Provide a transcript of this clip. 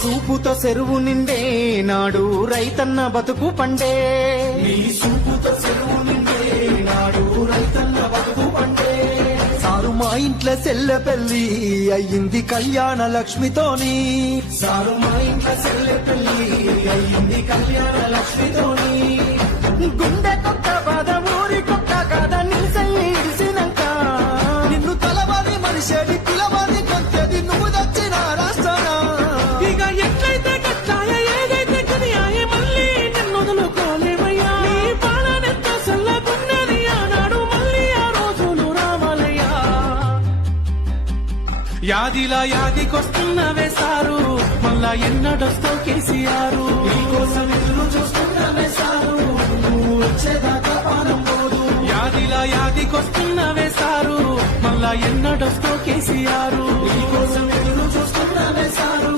సూపుతో చెరువు నిండే నాడు రైతన్న బతుకు పండే నీ సూపుతో చెరువు నిండే నాడు రైతన్న బతుకు పండే సారు మా ఇంట్లో సెల్ల పెళ్లి అయ్యింది కళ్యాణ లక్ష్మితోని సారు మా ఇంట్లో సెల్ల పెళ్లి అయ్యింది కళ్యాణ లక్ష్మితోని గుండె కొత్త బాధ ఊరి కొత్త కాద నిలిసినాక నిన్ను తలవారి మనిషి పిలవారి కొంచెది నువ్వు దచ్చిన రాష్ట్రానా ఇక ఎట్లయితే కట్టాయ ఏదైతే కనియాయ మళ్ళీ నిన్ను వదులుకోలేమయ్యా నీ పాలనెంత చల్లకున్నది ఆనాడు మళ్ళీ ఆ రోజులు రావాలయ్యా యాదిలా యాదికొస్తున్నవే సారు మళ్ళా ఎన్నడొస్తో కేసీఆర్ నీకోసం ఎదురు చూస్తున్నవే సారు నువ్వు వచ్చేదాకా పానం పోదు యాదిలా యాదికొస్తున్నవే సారు మళ్ళా ఎన్నడొస్తో కేసీఆర్ నీకోసం ఎదురు చూస్తున్నవే సారు